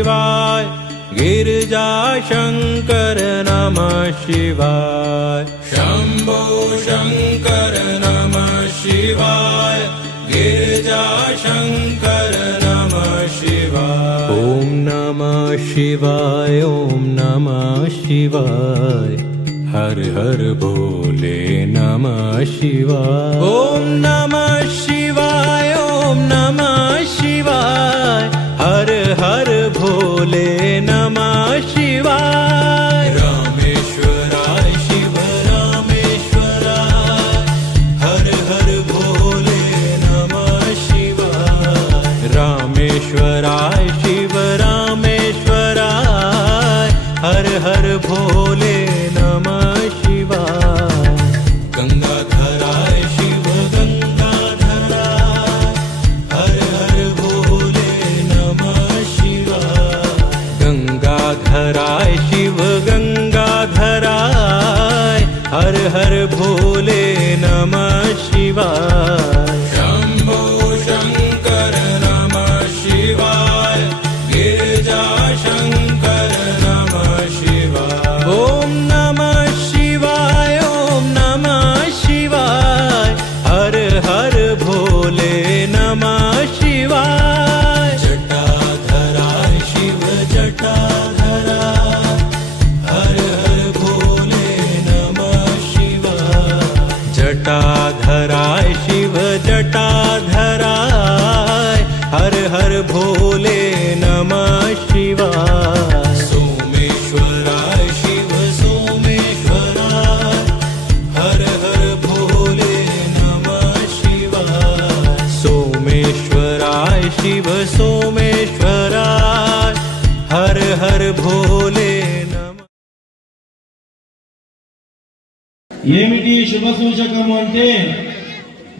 शिवाय गिरिजा शंकर नमः शिवाय शंभो शंकर नमः शिवाय गिरिजा शंकर नमः शिवाय ओम नमः शिवाय ओम नमः शिवाय हर हर भोले नमः शिवाय ओम नमः शिवाय ओम नमः शिवाय हर हर भोले नमः शिवाय रामेश्वराय शिव रामेश्वराय हर हर भोले नमः शिवाय रामेश्वराय शिव रामेश्वराय हर हर भोले नमः शिवाय गंगाधराय शिव गंगाधराय हर हर भोले नमः शिवाय गंगाधराय शिव गंगाधराय हर हर भोले नमः शिवाय शंभो शंकर नमः शिवाय गिरिजा शंकर नमः शिवाय ओम नमः शिवाय ओम नमः शिवाय हर हर भोले नमः शिवाय जटाधराय शिव जटाधराय हर हर भोले नमः शिवाय जटाधराय शिव जटाधराय हर हर भोले नमः शिवाय सोमेश्वराय शिव सोमेश्वराय हर हर भोले नमः शिवाय सोमेश्वराय शिव सोमेश्वराय हर हर भोले नमः ఏమిటి శుభ సూచకము అంటే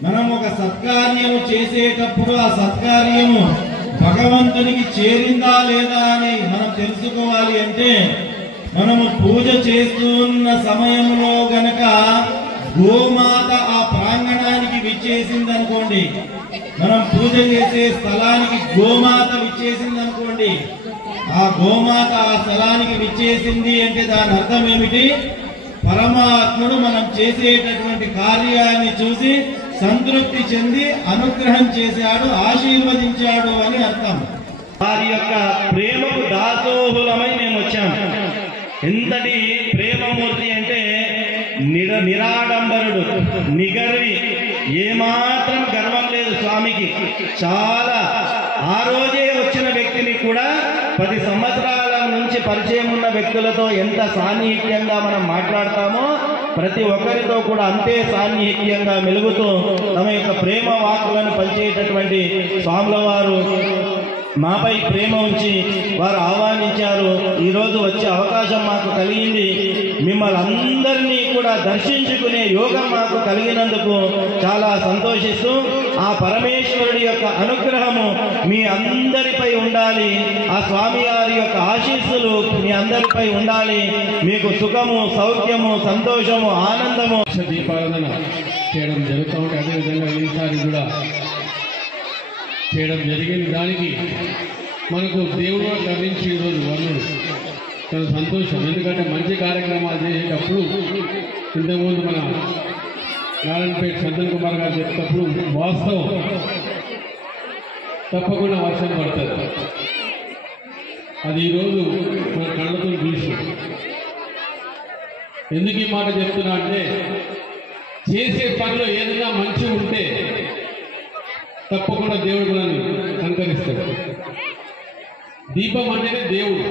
మనం ఒక సత్కార్యము చేసేటప్పుడు ఆ సత్కార్యము భగవంతునికి చేరిందా లేదా అని మనం తెలుసుకోవాలి అంటే మనము పూజ చేస్తున్న సమయంలో గనక గోమాత ఆ ప్రాంగణానికి విచ్చేసిందనుకోండి, మనం పూజ చేసే స్థలానికి గోమాత విచ్చేసిందనుకోండి, ఆ గోమాత ఆ స్థలానికి విచ్చేసింది అంటే దాని అర్థం ఏమిటి? పరమాత్ముడు మనం చేసేటటువంటి కార్యాన్ని చూసి సంతృప్తి చెంది అనుగ్రహం చేశాడు, ఆశీర్వదించాడు అని అర్థం. వారి యొక్క ప్రేమకు దాసోహులమై మేము వచ్చాము. ఎంతటి ప్రేమమూర్తి అంటే నిరాడంబరుడు, నిగర్వి, ఏమాత్రం గర్వం లేదు స్వామికి. చాలా ఆ రోజే వచ్చిన వ్యక్తిని కూడా 10 సంవత్సరాల నుంచి పరిచయం ఉన్న వ్యక్తులతో ఎంత సాన్నిహిత్యంగా మనం మాట్లాడతామో ప్రతి ఒక్కరితో కూడా అంతే సాన్నిహిత్యంగా మెలుగుతూ తమ యొక్క ప్రేమ వాక్కులను పంచేటటువంటి స్వాముల వారు మాపై ప్రేమ ఉంచి వారు ఆహ్వానించారు. ఈరోజు వచ్చే అవకాశం మాకు కలిగింది. మిమ్మల్ని అందరినీ కూడా దర్శించుకునే యోగం మాకు కలిగినందుకు చాలా సంతోషిస్తూ ఆ పరమేశ్వరుడి యొక్క అనుగ్రహము మీ అందరిపై ఉండాలి, ఆ స్వామి వారి యొక్క ఆశీస్సులు మీ అందరిపై ఉండాలి. మీకు సుఖము, సౌఖ్యము, సంతోషము, ఆనందము. దీపారాధన చేయడం జరుగుతూ ఉంటే అదేవిధంగా ఈసారి కూడా చేయడం జరిగింది. దానికి మనకు దేవుడు కరుణించి ఈరోజు వర్ణుడు చాలా సంతోషం. ఎందుకంటే మంచి కార్యక్రమాలు చేసేటప్పుడు ఇంతకుముందు మన నారాయణపేట సంతన్ కుమార్ గారు చెప్పేటప్పుడు వాస్తవం తప్పకుండా వర్షం పడుతుంది. అది ఈరోజు మన కళ్ళతో చూసి ఎందుకు ఈ మాట చెప్తున్నా అంటే చేసే పనిలో ఏదైనా మంచి ఉంటే తప్పకుండా దేవుడు మనల్ని అనుకరిస్తాడు. దీపం అంటేనే దేవుడు.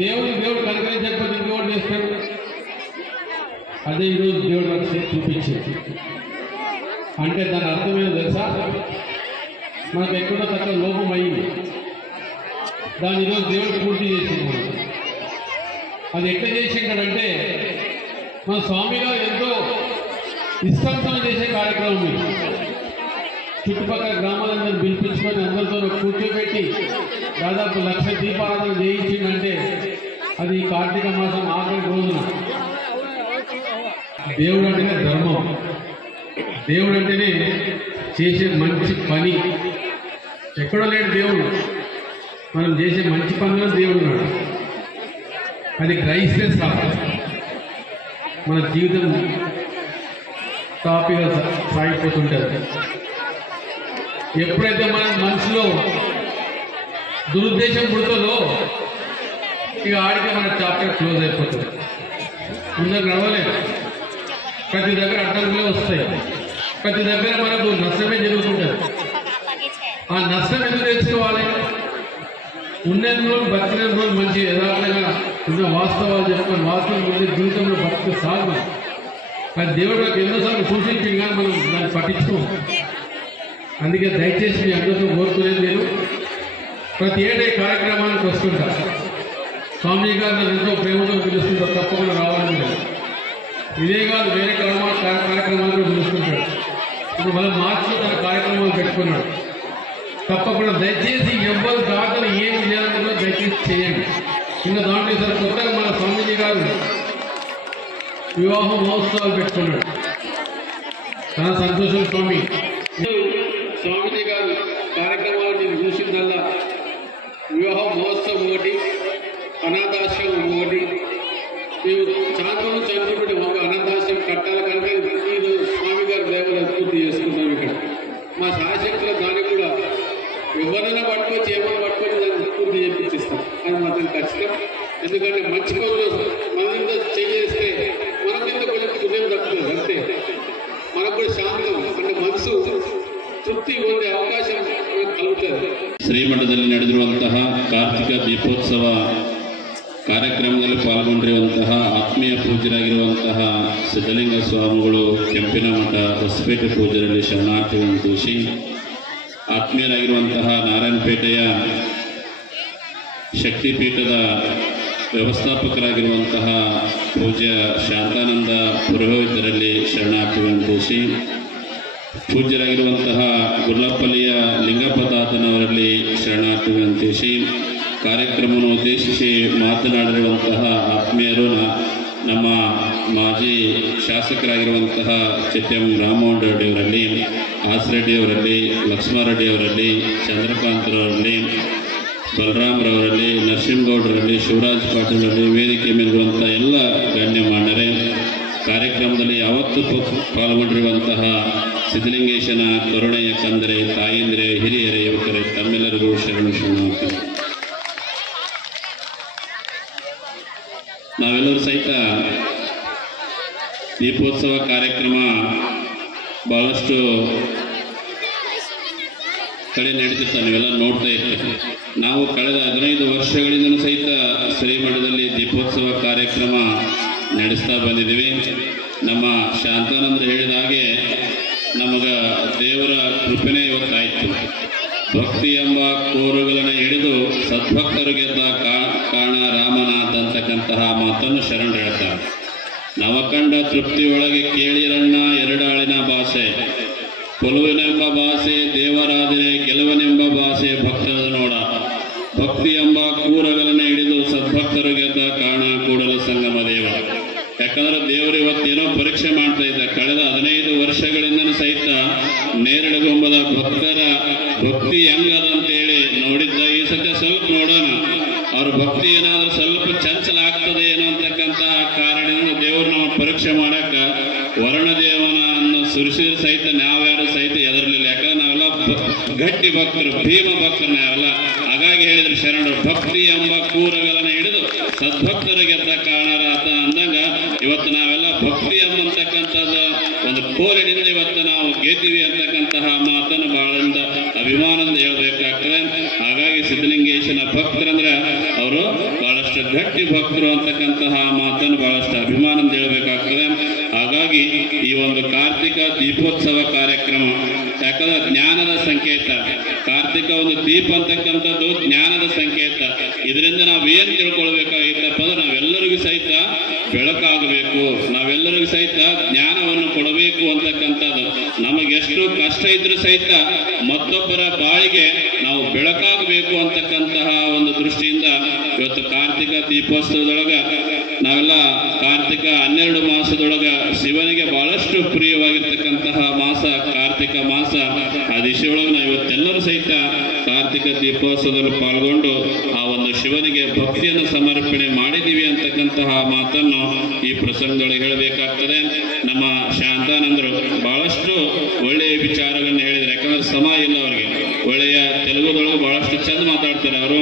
దేవుడు కనుకరించకపోతే ఇంకోటి చేస్తాడు. అదే ఈరోజు దేవుడు మనకి చూపించేది అంటే దాని అర్థమేదో తెలుసా? మనకు ఎక్కడో తక్కువ లోపం అయ్యింది, దాన్ని ఈరోజు దేవుడు పూర్తి చేసింది. అది ఎట్లా చేసింటాడంటే మన స్వామి గారు ఎంతో ఇష్టంతో చేసే కార్యక్రమం ఇది. చుట్టుపక్కల గ్రామాలందరూ పిలిపించుకొని అందరితో కూర్చోబెట్టి దాదాపు 1,00,000 దీపారాధన చేయించిందంటే అది కార్తీక మాసం ఆఖరి రోజున. దేవుడు అంటేనే ధర్మం, దేవుడు అంటేనే చేసే మంచి పని. ఎక్కడో లేని దేవుడు మనం చేసే మంచి పనులు దేవుడు ఉన్నాడు. అది గ్రహిస్తే సాగు మన జీవితం టాపిక్గా సాగిపోతుంటుంది. ఎప్పుడైతే మన మనసులో దురుద్దేశం పుడుతుందో ఇక ఆడికే మన చాప్టర్ క్లోజ్ అయిపోతుంది. ముందర నడవలేదు. ప్రతి దగ్గర అడ్డంకులే వస్తాయి. ప్రతి దగ్గర మనకు నష్టమే జరుగుతుంటుంది. ఆ నష్టం ఎందుకు తెచ్చుకోవాలి? ఉన్న రోజులు బతికిన రోజులు మంచి యథార్థంగా ఉన్న వాస్తవాలు చెప్పుకొని వాస్తవం ముందు జీవితంలో బతికి సాగు. అది దేవుడు నాకు ఎన్నోసార్లు సూచించింది కానీ మనం దాన్ని పట్టించుకోం. అందుకే దయచేసి మీ అందరితో కోరుకునేది నేను ప్రతి ఏడే కార్యక్రమానికి వస్తుంటా. స్వామి గారు నన్ను ఎంతో ప్రేమతో పిలుస్తుంటారు, తప్పకుండా రావాలని లేదు. ఇదే కాదు వేరే కార్యక్రమాలు కూడా పిలుస్తుంటాడు. ఇప్పుడు మనం మార్చిలో తన కార్యక్రమాలు పెట్టుకున్నాడు. తప్పకుండా దయచేసి ఎవ్వరు దాతలు ఏం చేయాలన్నా దయచేసి చేయండి. ఇంకా దాంట్లో సార్ కొత్తగా మన స్వామీజీ గారు వివాహ మహోత్సవాలు పెట్టుకున్నాడు. చాలా సంతోషం స్వామి. స్వామీజీ గారు కార్యక్రమాలు నేను చూసిందల్లా వివాహ మహోత్సవం ఒకటి, అనాథాశ్రమం ఒకటి. మేము చాలా మంది చదువుకుంటే ఒక అనాథాశ్రమం కట్టాలి కనుక ఈరోజు స్వామి గారి దైవాలు పూర్తి చేసుకుంటాం. ఇక్కడ మా శాశక్తులు దానికి కూడా ఎవరైనా పట్టుకొచ్చి ఏమైనా పట్టుకొని దాన్ని పూర్తి చేపించిస్తాం. అది మాత్రం ఖచ్చితం. ఎందుకంటే మంచి పనులు మనంత చేస్తే మనకింత కూడా పుణ్యం తప్పుతుంది. అంతే మనకు కూడా శాంతం అంటే మనసు ತೃಪ್ತಿ ಹೊಂದೇ ಅವಕಾಶ ಕಲುತ್ತದೆ. ಶ್ರೀಮಠದಲ್ಲಿ ನಡೆದಿರುವಂತಹ ಕಾರ್ತಿಕ ದೀಪೋತ್ಸವ ಕಾರ್ಯಕ್ರಮದಲ್ಲಿ ಪಾಲ್ಗೊಂಡಿರುವಂತಹ ಆತ್ಮೀಯ ಪೂಜ್ಯರಾಗಿರುವಂತಹ ಸಿದ್ಧಲಿಂಗ ಸ್ವಾಮಿಗಳು ಕೆಂಪಿನಮಠ ಹೊಸಪೇಟೆ ಪೂಜ್ಯರಲ್ಲಿ ಶರಣಾರ್ಥಿಗಳನ್ನು ತಿಳಿಸಿ, ಆತ್ಮೀಯರಾಗಿರುವಂತಹ ನಾರಾಯಣಪೇಟೆಯ ಶಕ್ತಿಪೀಠದ ವ್ಯವಸ್ಥಾಪಕರಾಗಿರುವಂತಹ ಪೂಜ್ಯ ಶಾಂತಾನಂದ ಪುರೋಹಿತರಲ್ಲಿ ಶರಣಾರ್ಥಿಗಳನ್ನು ತಿಳಿಸಿ, ಪೂಜ್ಯರಾಗಿರುವಂತಹ ಗುರ್ಲಪ್ಪಲ್ಲಿಯ ಲಿಂಗಪ್ಪತಾತನವರಲ್ಲಿ ಶರಣಾರ್ಥಿಗಳನ್ನು ತಿಳಿಸಿ, ಕಾರ್ಯಕ್ರಮವನ್ನು ಉದ್ದೇಶಿಸಿ ಮಾತನಾಡಿರುವಂತಹ ಆತ್ಮೀಯರು ನಮ್ಮ ಮಾಜಿ ಶಾಸಕರಾಗಿರುವಂತಹ ಚಿಟ್ಟೆಂ ರಾಮಮೋಹನ್ ರೆಡ್ಡಿ ಅವರಲ್ಲಿ, ಆಸರೆಡ್ಡಿ ಅವರಲ್ಲಿ, ಲಕ್ಷ್ಮಾರೆಡ್ಡಿ ಅವರಲ್ಲಿ, ಚಂದ್ರಕಾಂತರವರಲ್ಲಿ, ಬಲರಾಮ್ರವರಲ್ಲಿ, ನರಸಿಂಹಗೌಡರಲ್ಲಿ, ಶಿವರಾಜ್ ಪಾಟೀಲರಲ್ಲಿ, ವೇದಿಕೆ ಮೇಲಿರುವಂಥ ಎಲ್ಲ ಗಣ್ಯಮಾನ್ಯರೇ, ಕಾರ್ಯಕ್ರಮದಲ್ಲಿ ಯಾವತ್ತೂ ಪಾಲ್ಗೊಂಡಿರುವಂತಹ ಸಿದ್ಧಲಿಂಗೇಶನ ಕರುಣೆಯ ಕಂದರೆ, ತಾಯಂದಿರೆ, ಹಿರಿಯರೇ, ಯುವಕರೇ, ತಮ್ಮೆಲ್ಲರಿಗೂ ಶರಣು ಶರಣಾರ್ಥಿ. ನಾವೆಲ್ಲರೂ ಸಹಿತ ದೀಪೋತ್ಸವ ಕಾರ್ಯಕ್ರಮ ಬಹಳಷ್ಟು ಕಡೆ ನಡೀತಿರ್ತ, ನೀವೆಲ್ಲ ನೋಡ್ತಾ ಇರ್ತೀವಿ. ನಾವು ಕಳೆದ 15 ವರ್ಷಗಳಿಂದಲೂ ಸಹಿತ ಶ್ರೀಮಠದಲ್ಲಿ ದೀಪೋತ್ಸವ ಕಾರ್ಯಕ್ರಮ ನಡೆಸ್ತಾ ಬಂದಿದ್ದೀವಿ. ನಮ್ಮ ಶಾಂತಾನಂದರು ಹೇಳಿದ ಹಾಗೆ ನಮಗ ದೇವರ ಕೃಪೆನೇ ಇವತ್ತಾಯಿತು. ಭಕ್ತಿ ಎಂಬ ಕೋರುಗಳನ್ನು ಹಿಡಿದು ಸದ್ಭಕ್ತರು ಗೆದ್ದ ಕಾಣ ರಾಮನಾಥ ಅಂತಕ್ಕಂತಹ ಮಾತನ್ನು ಶರಣರು ಹೇಳ್ತಾರೆ. ನವಕಂಡ ತೃಪ್ತಿಯೊಳಗೆ ಕೇಳಿರಣ್ಣ ಎರಡಾಳಿನ ಭಾಷೆ, ಕೊಲುವಿನೆಂಬ ಭಾಷೆ ದೇವರಾದರೆ ಗೆಲುವನೆಂಬ ಭಾಷೆ ಭಕ್ತದ ನೋಡ. ಭಕ್ತಿ ಎಂಬ ಕೂರಗಳನ್ನು ಹಿಡಿದು ಸದ್ಭಕ್ತರು ಗೆದ್ದ ಕಾಣ ಕೂಡಲ ಸಂಗಮ ದೇವ. ಯಾಕಂದ್ರೆ ದೇವರು ಇವತ್ತೇನೋ ಪರೀಕ್ಷೆ ಮಾಡ್ತಾ ಇದ್ದ. ಕಳೆದ 15 ವರ್ಷಗಳಿಂದನೂ ಸಹಿತ ನೇರಳೆಗೊಂಬದ ಭಕ್ತರ ಭಕ್ತಿ ಹೆಂಗದಂತೇಳಿ ನೋಡಿದ್ದ. ಈ ಸತ್ಯ ಸ್ವಲ್ಪ ನೋಡೋಣ, ಅವ್ರ ಭಕ್ತಿ ಏನಾದರೂ ಸ್ವಲ್ಪ ಚಂಚಲ ಆಗ್ತದೆ ಏನೋ ಅಂತಕ್ಕಂತಹ ಕಾರಣದಿಂದ ದೇವರು ನಾವು ಪರೀಕ್ಷೆ ಮಾಡಕ್ಕ ವರುಣದೇವನನ್ನು ಸುರಿಸಿದ್ರೆ ಸಹಿತ ನಾವ್ಯಾರು ಸಹಿತ ಎದರಲಿಲ್ಲ. ಯಾಕಂದ್ರೆ ನಾವೆಲ್ಲ ಗಟ್ಟಿ ಭಕ್ತರು, ಭೀಮ ಭಕ್ತರು ನಾವೆಲ್ಲ. ಹಾಗಾಗಿ ಹೇಳಿದ್ರು ಶರಣರು, ಭಕ್ತಿ ಎಂಬ ಕೂರಗಳನ್ನು ಹಿಡಿದು ಸದ್ಭಕ್ತರು ಗೆದ್ದ ಕಾರಣರಾತ ಅಂದಂಗ ಇವತ್ತು ನಾವೆಲ್ಲ ಭಕ್ತಿ ಎಂಬಂತಕ್ಕಂಥದ್ದು ಒಂದು ಕೋಲಿನಿಂದ ಇವತ್ತು ನಾವು ಗೆದ್ದೀವಿ ಅಂತಕ್ಕಂತಹ ಮಾತನ್ನು ಬಹಳಂದ ಅಭಿಮಾನದಿಂದ ಹೇಳ್ಬೇಕಾಗ್ತದೆ. ಹಾಗಾಗಿ ಸಿದ್ಧಲಿಂಗೇಶನ ಭಕ್ತರಂದ್ರೆ ಅವರು ಬಹಳಷ್ಟು ಗಟ್ಟಿ ಭಕ್ತರು ಅಂತಕ್ಕಂತಹ ಮಾತನ್ನು ಬಹಳಷ್ಟು ಅಭಿಮಾನದಿಂದ ಹೇಳ್ಬೇಕಾಗ್ತದೆ. ಹಾಗಾಗಿ ಈ ಒಂದು ಕಾರ್ತಿಕ ದೀಪೋತ್ಸವ ಕಾರ್ಯಕ್ರಮ ಯಾಕಂದ್ರೆ ಜ್ಞಾನದ ಸಂಕೇತ. ಕಾರ್ತಿಕ ಒಂದು ದೀಪ ಅಂತಕ್ಕಂಥದ್ದು ಜ್ಞಾನದ ಸಂಕೇತ. ಇದರಿಂದ ನಾವೇನು ತಿಳ್ಕೊಳ್ಬೇಕಾಗಿತ್ತಪ್ಪ ಅಂದ್ರೆ ನಾವೆಲ್ಲರಿಗೂ ಸಹಿತ ಬೆಳಕಾಗಬೇಕು, ನಾವೆಲ್ಲರಿಗೂ ಸಹಿತ ಜ್ಞಾನವನ್ನು ಕೊಡಬೇಕು ಅಂತಕ್ಕಂಥದ್ದು. ನಮಗೆಷ್ಟು ಕಷ್ಟ ಇದ್ರೂ ಸಹಿತ ಮತ್ತೊಬ್ಬರ ಬಾಳಿಗೆ ನಾವು ಬೆಳಕಾಗಬೇಕು ಅಂತಕ್ಕಂತಹ ಒಂದು ದೃಷ್ಟಿಯಿಂದ ಇವತ್ತು ಕಾರ್ತಿಕ ದೀಪೋತ್ಸವದೊಳಗ ನಾವೆಲ್ಲ ಕಾರ್ತಿಕ 12 ಮಾಸದೊಳಗ ಶಿವನಿಗೆ ಬಹಳಷ್ಟು ಪ್ರಿಯವಾಗಿರ್ತಕ್ಕಂತಹ ಮಾಸ ಕಾರ್ತಿಕ ಮಾಸ. ಆ ದಿಶೆಯೊಳಗೆ ನಾವು ಇವತ್ತೆಲ್ಲರೂ ಸಹಿತ ಕಾರ್ತಿಕ ದೀಪೋತ್ಸವದಲ್ಲಿ ಪಾಲ್ಗೊಂಡು ಆ ಒಂದು ಶಿವನಿಗೆ ಭಕ್ತಿಯನ್ನು ಸಮರ್ಪಣೆ ಮಾಡಿದ್ದೀವಿ ಅಂತಕ್ಕಂತಹ ಮಾತನ್ನು ಈ ಪ್ರಸಂಗದೊಳಗೆ ಹೇಳಬೇಕಾಗ್ತದೆ. ನಮ್ಮ ಶಾಂತಾನಂದರು ಬಹಳಷ್ಟು ಒಳ್ಳೆಯ ವಿಚಾರಗಳನ್ನು ಹೇಳಿದ್ದಾರೆ. ಯಾಕಂದ್ರೆ ಸಮಯ ಇಲ್ಲ ಅವರಿಗೆ. ಒಳ್ಳೆಯ ತೆಲುಗುದೊಳಗೆ ಬಹಳಷ್ಟು ಚಂದ ಮಾತಾಡ್ತಾರೆ. ಅವರು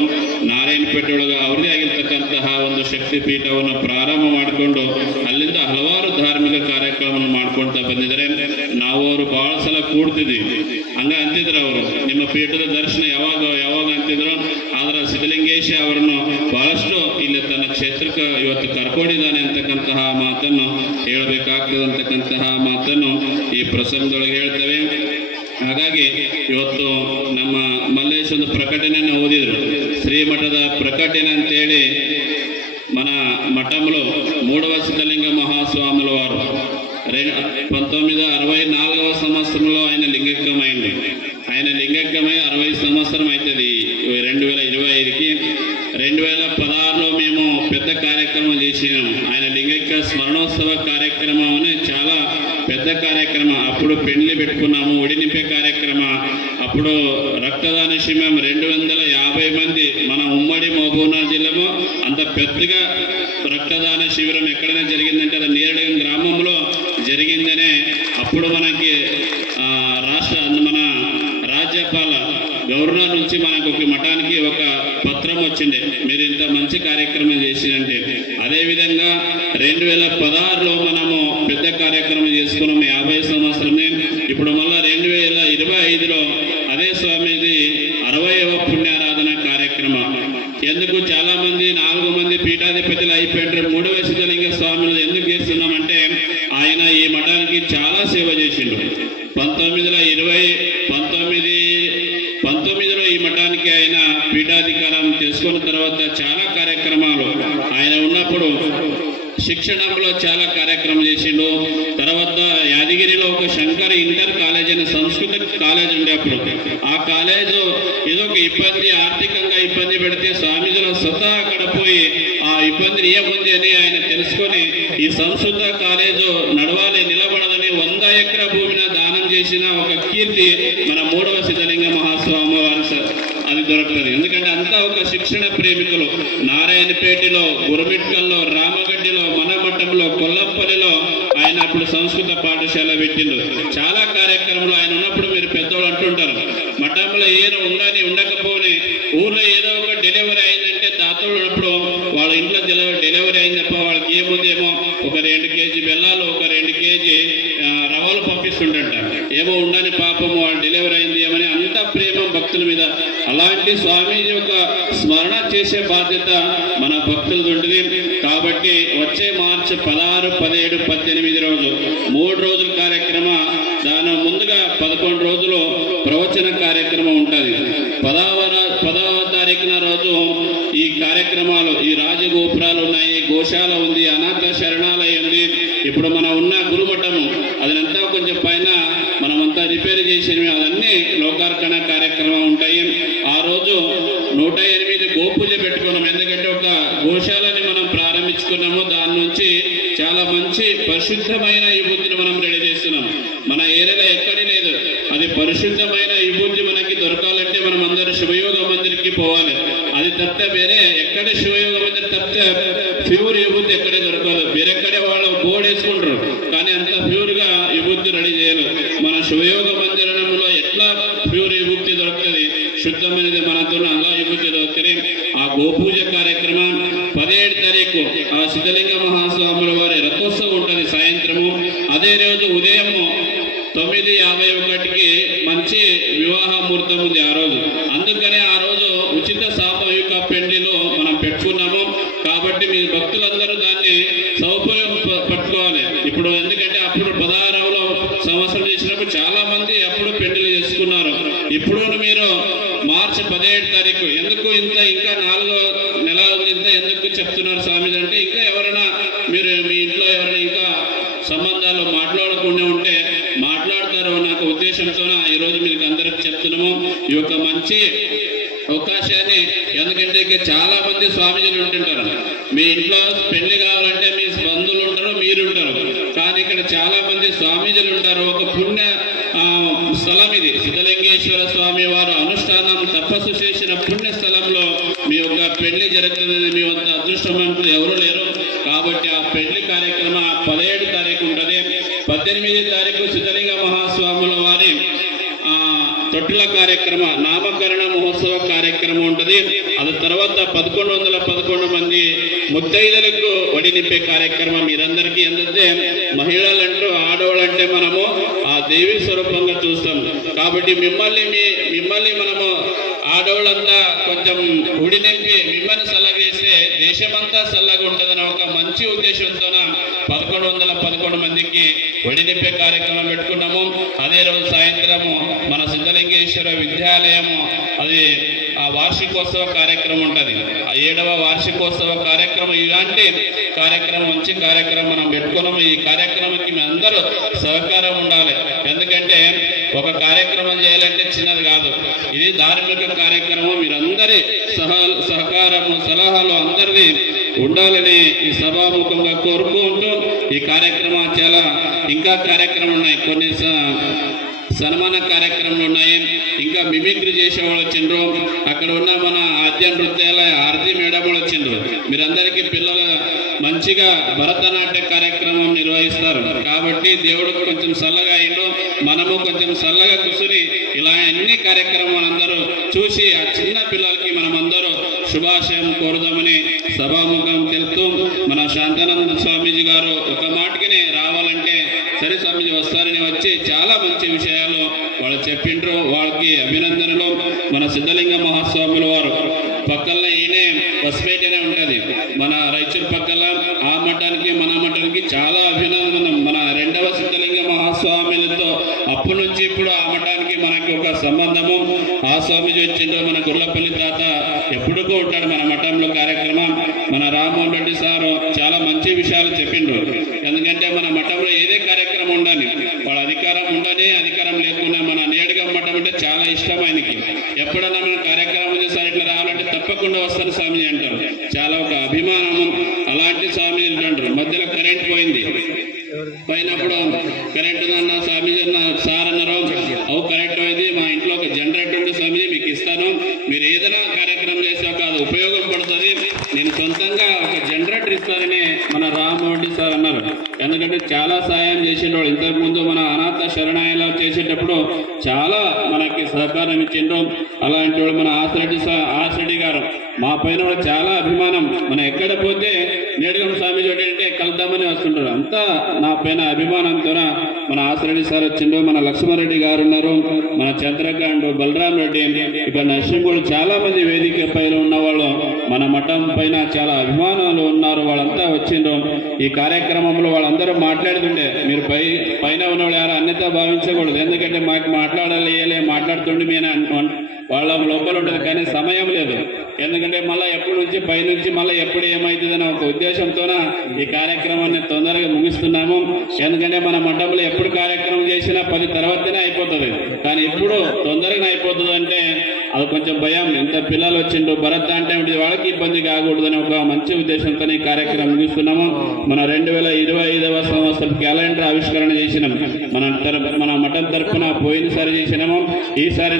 ನಾರಾಯಣಪೇಟೆ ಒಳಗೆ ಅವ್ರದೇ ಆಗಿರ್ತಕ್ಕಂತಹ ಒಂದು ಶಕ್ತಿ ಪೀಠವನ್ನು ಪ್ರಾರಂಭ ಮಾಡಿಕೊಂಡು ಅಲ್ಲಿಂದ ಹಲವಾರು ಧಾರ್ಮಿಕ ಕಾರ್ಯಕ್ರಮವನ್ನು ಮಾಡ್ಕೊಳ್ತಾ ಬಂದಿದ್ದಾರೆ. ನಾವು ಅವರು ಬಹಳ ಸಲ ಕೂಡ್ತಿದ್ದೀವಿ. ಹಂಗ ಅಂತಿದ್ರು ಅವರು, ನಿಮ್ಮ ಪೀಠದ ದರ್ಶನ ಯಾವಾಗ ಅಂತಿದ್ರು. ಆದ್ರೆ ಸಿದ್ಧಲಿಂಗೇಶ ಅವರನ್ನು ಬಹಳಷ್ಟು ಇಲ್ಲಿ ತನ್ನ ಕ್ಷೇತ್ರಕ್ಕೆ ಇವತ್ತು ಕರ್ಕೊಂಡಿದ್ದಾನೆ ಅಂತಕ್ಕಂತಹ ಮಾತನ್ನು ಹೇಳಬೇಕಾಗ್ತದೆ ಅಂತಕ್ಕಂತಹ ಮಾತನ್ನು ಈ ಪ್ರಸಂಗದೊಳಗೆ ಹೇಳ್ತೇವೆ. ಹಾಗಾಗಿ ಇವತ್ತು ನಮ್ಮ ಮಲ್ಲೇಶ್ ಒಂದು ಪ್ರಕಟಣೆಯನ್ನು ಓದಿದ್ರು. ಶ್ರೀಮಠದ ಪ್ರಕಟಣೆ ಅಂತೇಳಿ మన మఠంలో 3వ సిద్ధలింగ మహాస్వాముల వారు 1964వ సంవత్సరంలో ఆయన లింగైక్యమైంది. ఆయన లింగైక్యమై 60 సంవత్సరం అవుతుంది 2025కి. 2016లో మేము పెద్ద కార్యక్రమం చేసినాం. ఆయన లింగైక్య స్మరణోత్సవ కార్యక్రమం అని చాలా పెద్ద కార్యక్రమం. అప్పుడు పెండ్లి పెట్టుకున్నాము, ఒడి నింపే కార్యక్రమ. అప్పుడు రక్తదాన శిబిరం 250 మంది మన ఉమ్మడి మహబూబ్నగర్ జిల్లాలో అంత పెద్దగా రక్తదాన శిబిరం ఎక్కడైనా జరిగిందంటే అది నేరడం గ్రామంలో జరిగిందనే అప్పుడు మనకి మన రాజ్యపాల గవర్నర్ నుంచి మనకు ఒక మఠానికి ఒక పత్రం వచ్చిండే, మీరు ఇంత మంచి కార్యక్రమం చేసినంటే. అదేవిధంగా 2016లో మనము పెద్ద కార్యక్రమం చేసుకున్నాము 50 సంవత్సరమే. ఇప్పుడు మళ్ళా 2025లో అదే స్వామిది 60వ పుణ్యారాధన కార్యక్రమం. ఎందుకు చాలా మంది 4 మంది పీఠాధిపతులు అయిపోయారు. 3వ సిద్ధలింగ స్వామిని ఎందుకు చేస్తున్నామంటే ఆయన ఈ మఠానికి చాలా సేవ చేసిండు. 1919లో ఈ మఠానికి ఆయన పీఠాధికారం తీసుకున్న తర్వాత చాలా కార్యక్రమాలు ఆయన ఉన్నప్పుడు శిక్షణంలో చాలా కార్యక్రమం చేసిండు. తర్వాత యాదగిరిలో ఒక శంకర్ ఇంటర్ కాలేజ్ అనే సంస్కృత కాలేజ్ ఉండేప్పుడు ఆ కాలేజు ఏదో ఒక ఇబ్బంది, ఆర్థికంగా ఇబ్బంది పెడితే స్వామీజీలో స్వతహా అక్కడ పోయి ఆ ఇబ్బందిని ఏముంది అని ఆయన తెలుసుకొని ఈ సంస్కృత కాలేజు నడవాలి, నిలబడదని 100 ఎకరా భూమిని దానం చేసిన ఒక కీర్తి మన 3వ సిద్ధలింగ మహాస్వామి వారి అది దొరుకుతుంది. ఎందుకంటే అంతా ఒక శిక్షణ ప్రేమికులు. నారాయణపేటలో, గురుమిట్కల్లో, రామగడ్డిలో, మనమఠంలో, కొల్లంపల్లిలో ఆయన అప్పుడు సంస్కృత పాఠశాల పెట్టిండు. చాలా కార్యక్రమాలు ఆయన ఉన్నప్పుడు మీరు పెద్దోళ్ళు అంటుంటారు, మఠంలో ఏదో ఉండని ఉండకపోని ఊర్లో ఏదో ఒక డెలివరీ అయిందంటే తాతోళ్ళు ఉన్నప్పుడు వాళ్ళ ఇంట్లో డెలివరీ అయింది తప్ప వాళ్ళకి ఏముందేమో ఒక 2 కేజీ బెల్లాలు, ఒక 2 కేజీ రవ్వలు పంపిస్తుండట. ఏమో ఉండని పాపము వాళ్ళు డెలివరీ అయింది ఏమని అంత ప్రేమ భక్తుల మీద. అలాంటి స్వామీజీ యొక్క స్మరణ చేసే బాధ్యత మన భక్తులది ఉంటుంది. కాబట్టి వచ్చే మార్చి 16, 17, 18 రోజు 3 రోజుల కార్యక్రమం. దాని ముందుగా 11 రోజులు ప్రవచన కార్యక్రమం ఉంటుంది. 10వ తారీఖున రోజు ఈ కార్యక్రమాలు, ఈ రాజగోపురాలు ఉన్నాయి, గోశాల ఉంది, అనాథ శరణాలయం ఉంది. ఇప్పుడు మనం ఉన్న గురుమఠము అదంతా కొంచెం పైన మనమంతా రిపేర్ చేసినవి, అదన్నీ లోకార్పణ కార్యక్రమం ఉంటాయి. ఆ రోజు 108 గోపూజ పెట్టుకున్నాం. ఎందుకంటే ఒక గోశాలని మనం ప్రారంభించుకున్నాము. దాని నుంచి చాలా మంచి పరిశుద్ధమైన విభూతిని మనం రెడీ చేస్తున్నాం. మన ఏరియాలో ఎక్కడి లేదు. అది పరిశుద్ధమైన విభూతి మనకి దొరకాలంటే మనం అందరూ శివయోగ మందిరికి పోవాలి. అది తప్పితే వేరే ఎక్కడ శివయోగ మందిర్ తప్పితే ప్యూర్ విభూతి ఎక్కడే దొరకదు. వేరెక్కడే వాళ్ళు బోర్డు వేసుకుంటారు, కానీ అంత ప్యూర్గా విభూతి రెడీ చేయరు. మన శివయోగ మందిరంలో ఎట్లా ప్యూర్ విభూతి దొరుకుతుంది, శుద్ధమైనది మనతో అలా విభూతి దొరుకుతుంది. ఆ గోపూజ కార్యక్రమం 17 తారీఖు ఆ సిద్ధలింగ మహాస్వాముల వారి రథోత్సవం ఉంటుంది సాయంత్రము. అదే రోజు ఉదయం 9:51కి మంచి వివాహ ముహూర్తం ఉంది ఆ రోజు. అందుకనే ఆ రోజు ఉచిత సామూహిక పెండిలో మనం పెట్టుకున్నాము. కాబట్టి మీ భక్తులందరూ దాన్ని సౌకర్యం పట్టుకోవాలి. ఇప్పుడు ఎందుకంటే అప్పుడు 16వ సంవత్సరం చేసినప్పుడు చాలా మంది అప్పుడు పెండిలు చేసుకున్నారు. ఇప్పుడు మీరు మార్చి 17 తారీఖు ఎందుకు ఇంకా 4వ నెల ఇంత ఎందుకు చెప్తున్నారు స్వామి అంటే, ఇంకా ఎవరైనా మీరు మీ ఇంట్లో ఎవరైనా ఇంకా సంబంధాలు మాట్లాడకుండా ఉంటే మాట్లాడతారు అన్న ఉద్దేశంతో ఈరోజు మీకు అందరికి చెప్తున్నాము. ఈ యొక్క మంచి అవకాశాన్ని, ఎందుకంటే ఇక చాలా మంది స్వామీజీలు ఉంటుంటారు. మీ ఇంట్లో పెళ్లి కావాలంటే మీ బంధువులు ఉంటారు, మీరు ఉంటారు. కానీ ఇక్కడ చాలా మంది స్వామీజీలు ఉంటారు. ఒక పుణ్య స్థలం ఇది. సిద్ధలింగేశ్వర స్వామి వారు అనుష్ఠానం తపస్సు చేసిన పుణ్య స్థలంలో మీ యొక్క పెళ్లి జరుగుతుంది. మీ వద్ద అదృష్టవంతులు ఎవరు లేరు. కాబట్టి ఆ పెళ్లి కార్యక్రమం 17 తారీఖు ఉంటుంది. 18 తారీఖు సిద్ధలింగ మహాస్వాముల వారి తొట్టుల కార్యక్రమ నామకరణ మహోత్సవ కార్యక్రమం ఉంటుంది. అది తర్వాత 1111 మంది ముత్తైదులకు వడి నింపే కార్యక్రమం మీరందరికీ. ఎందుకంటే మహిళలంటూ ఆడవాళ్ళంటే మనము ఆ దేవి స్వరూపంగా చూస్తాం. కాబట్టి మిమ్మల్ని మనము ఆడవాళ్ళంతా కొంచెం ఉడి నింపి మిమ్మల్ని చల్లగేస్తే దేశమంతా చల్లగా ఉంటుందని ఒక మంచి ఉద్దేశంతో 1111 మందికి వడి నింపే కార్యక్రమం పెట్టుకున్నాము. అదే రోజు సాయంత్రము మన సిద్ధలింగేశ్వర విద్యాలయము అది ఆ వార్షికోత్సవ కార్యక్రమం ఉంటుంది. 7వ వార్షికోత్సవ కార్యక్రమం. ఇలాంటి కార్యక్రమం మంచి కార్యక్రమం మనం పెట్టుకున్నాము. ఈ కార్యక్రమానికి మీ అందరూ సహకారం ఉండాలి. ఎందుకంటే ఒక కార్యక్రమం చేయాలంటే చిన్నది కాదు. ఇది ధార్మిక కార్యక్రమం. మీరందరి సహకారము సలహాలు అందరిది ఉండాలని ఈ సభాముఖంగా కోరుకుంటూ ఈ కార్యక్రమం ఇంకా కార్యక్రమాలు ఉన్నాయి. కొన్ని సన్మాన కార్యక్రమాలు ఉన్నాయి. ఇంకా మిమిక్రీ చేసేవాళ్ళు వచ్చిండ్రు. అక్కడ ఉన్న మన ఆద్య నృత్యాలయ ఆర్తి మేడం వచ్చిండ్రు. మీరందరికీ పిల్లలు మంచిగా భరతనాట్య కార్యక్రమం నిర్వహిస్తారు. కాబట్టి దేవుడు కొంచెం చల్లగా అయిండు. మనము కొంచెం చల్లగా కూర్చుని ఇలా అన్ని కార్యక్రమాలు అందరూ చూసి ఆ చిన్న పిల్లలకి మనమందరూ శుభాశయం కోరుదామని సభాముఖం తెలుపుతూ మన శాంతానంద స్వామీజీ గారు ఒక మాటకినే రావాలంటే సరే స్వామీజీ వస్తారని వచ్చి చాలా మంచి విషయాలు వాళ్ళు చెప్పిండ్రు. వాళ్ళకి అభినందనలు. మన సిద్ధలింగ మహాస్వాముల వారు పక్కన ఈయనే బస్పేట అనే ఉంటుంది. మన రైచూర్ పక్కన ఆ మఠానికి మన మఠానికి చాలా అభినందనం. మన 2వ సిద్ధలింగ మహాస్వాములతో అప్పటి నుంచి ఇప్పుడు ఆ మఠానికి మనకి ఒక సంబంధము. ఆ స్వామీజీ వచ్చిండ్రు. మన గుర్లపల్లి తాత ఎప్పుడుకో ఉంటాడు మన మఠంలో కార్యక్రమం. మన రామ్మోహన్ రెడ్డి సారు చాలా మంచి విషయాలు చెప్పిండ్రు. ఎందుకంటే మన మఠంలో ఏదే కార్యక్రమం ఉండాలి, వాళ్ళ అధికారం ఉండని అధికారం లేకుండా మన నేడుగా మఠం అంటే చాలా ఇష్టం ఆయనకి. ఎప్పుడన్నా మన కార్యక్రమం చేస్తారు ఇట్లా రావాలంటే తప్పకుండా వస్తారు స్వామి అంటారు. చాలా ఒక అభిమానము. అలాంటి స్వామి అంటారు. మధ్యలో కరెంట్ పోయినప్పుడు కరెంట్ ఉందన్న స్వామీజీ సార్ అన్నారు. అవు కరెంట్ పోయింది, మా ఇంట్లో ఒక జనరేటర్ ఉండే స్వామీజీ మీకు ఇస్తాను, మీరు ఏదైనా కార్యక్రమం చేసాక అది ఉపయోగపడుతుంది, నేను సొంతంగా ఒక జనరేటర్ ఇస్తారని మన రామ్మోహన్ సార్ అన్నారు. ఎందుకంటే చాలా సాయం చేసిండ్రు. ఇంతకుముందు మన అనాథ శరణాలయాలు చేసేటప్పుడు చాలా మనకి సహకారం ఇచ్చిండ్రు. అలాంటి వాడు మన ఆసిరెడ్డి గారు మా పైన కూడా చాలా అభిమానం. మనం ఎక్కడ పోతే నేడుగం స్వామి అంటే కలుద్దామని వస్తుంటారు. అంతా నా పైన అభిమానంతో మన ఆసిరెడ్డి సార్ వచ్చిండ్రు. మన లక్ష్మారెడ్డి గారు ఉన్నారు. మన చంద్రకాండ్ బలరాం రెడ్డి, ఇక్కడ నర్సింహుడు చాలా మంది వేదిక పైన ఉన్నవాళ్ళు మన మఠం పైన చాలా అభిమానాలు ఉన్నారు. వాళ్ళంతా వచ్చిండ్రు. ఈ కార్యక్రమంలో వాళ్ళందరూ మాట్లాడుతుండే మీరు పైన ఉన్నవాళ్ళు ఎవరు అన్యత భావించకూడదు. ఎందుకంటే మాకు మాట్లాడాలి మాట్లాడుతుండే మేము వాళ్ళ లోపల ఉంటుంది. కానీ సమయం లేదు. ఎందుకంటే మళ్ళీ ఎప్పటి నుంచి పైనుంచి మళ్ళీ ఎప్పుడు ఏమవుతుందని ఒక ఉద్దేశంతో ఈ కార్యక్రమాన్ని తొందరగా ముగిస్తున్నాము. ఎందుకంటే మన మఠంలో ఎప్పుడు కార్యక్రమం చేసినా 10 తర్వాతనే అయిపోతుంది. కానీ ఇప్పుడు తొందరగా అయిపోతుంది అంటే అది కొంచెం భయం. ఇంత పిల్లలు వచ్చిండ్రు, భరత్ అంటే వాళ్ళకి ఇబ్బంది కాకూడదని ఒక మంచి ఉద్దేశంతో ఈ కార్యక్రమం ముగిస్తున్నాము. మన 2025వ సంవత్సరం క్యాలెండర్ ఆవిష్కరణ చేసినాం. మన మఠం తరఫున పోయినసారి చేసినాము. ఈసారి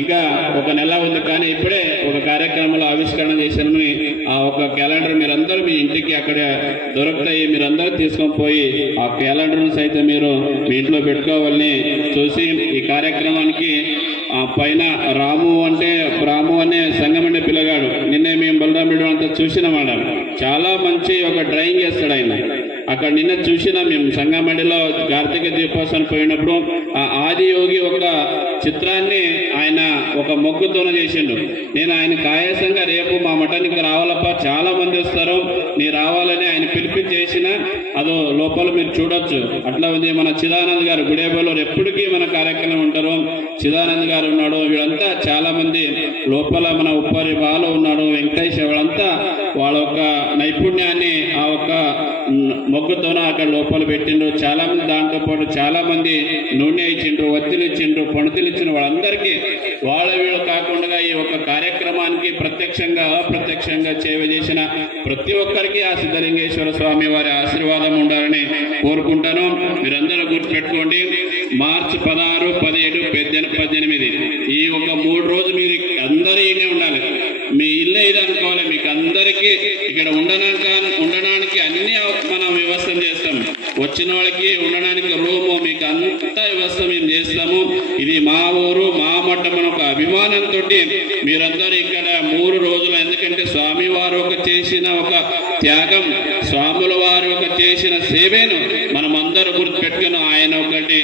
ఇంకా ఒక నెల ఉంది. కానీ ఇప్పుడే ఒక కార్యక్రమంలో ఆవిష్కరణ చేశామని ఆ ఒక క్యాలెండర్ మీరందరూ మీ ఇంటికి అక్కడ దొరుకుతాయి. మీరందరూ తీసుకొని పోయి ఆ క్యాలెండర్ను సైతం మీరు మీ ఇంట్లో పెట్టుకోవాలని చూసి ఈ కార్యక్రమానికి పైన రాము అనే సంగమండే పిల్లగాడు నిన్నే మేము బలరాముడు అంతా చూసినామాట. చాలా మంచి ఒక డ్రాయింగ్ చేస్తాడు ఆయన. అక్కడ నిన్న చూసినా మేము సంగమండిలో కార్తీక దీపోత్సవం పోయినప్పుడు ఆ ఆదియోగి ఒక చిత్రాన్ని ఆయన ఒక మొగ్గుతోన చేసిండు. నేను ఆయన కాయసంగా రేపు మా మఠానికి రావాలప్ప, చాలా మంది వస్తారు, నీ రావాలని ఆయన పిలిపించేసిన అదో లోపల మీరు చూడొచ్చు. అట్లా ఉంది. మన చిదానంద్ గారు గుడేబలో ఎప్పటికీ మన కార్యక్రమం ఉంటారు. చిదానంద్ గారు ఉన్నాడు. వీళ్ళంతా చాలా మంది లోపల మన ఉప్పరి బాలు ఉన్నాడు, వెంకటేష్, వాళ్ళంతా వాళ్ళ యొక్క నైపుణ్యాన్ని ఆ ఒక్క మొగ్గుతోన అక్కడ లోపల పెట్టిండ్రు. చాలా మంది దాంతో పాటు చాలా మంది నూనె ఇచ్చిండ్రు, వత్తులు ఇచ్చిండ్రు, పొణుతులు ఇచ్చిండ్రు. వాళ్ళందరికీ వీళ్ళు కాకుండా ఈ ఒక కార్యక్రమానికి ప్రత్యక్షంగా అప్రత్యక్షంగా సేవ చేసిన ప్రతి ఒక్కరికి ఆ సిద్ధలింగేశ్వర స్వామి వారి ఆశీర్వాదం ఉండాలని కోరుకుంటాను. మీరందరూ గుర్తుపెట్టుకోండి, మార్చి 16, 17, 18 ఈ ఒక 3 రోజులు మీరు అందరూ ఇనే ఉండాలి. మీ ఇల్లే ఇది అనుకోవాలి. మీకు అందరికీ ఇక్కడ ఉండడానికి అన్ని మనం వ్యవస్థ చేస్తాం. వచ్చిన వాళ్ళకి ఉండడానికి రూము మీకు అంతా వ్యవస్థ మేము చేస్తాము. ఇది మా ఊరు, మా మఠం అని ఒక అభిమానంతో మీరందరూ ఇక్కడ 3 రోజులు, ఎందుకంటే స్వామివారు ఒక చేసిన ఒక త్యాగం, స్వాముల వారు ఒక చేసిన సేవేను మనమందరూ గుర్తుపెట్టుకుని ఆయన ఒకటి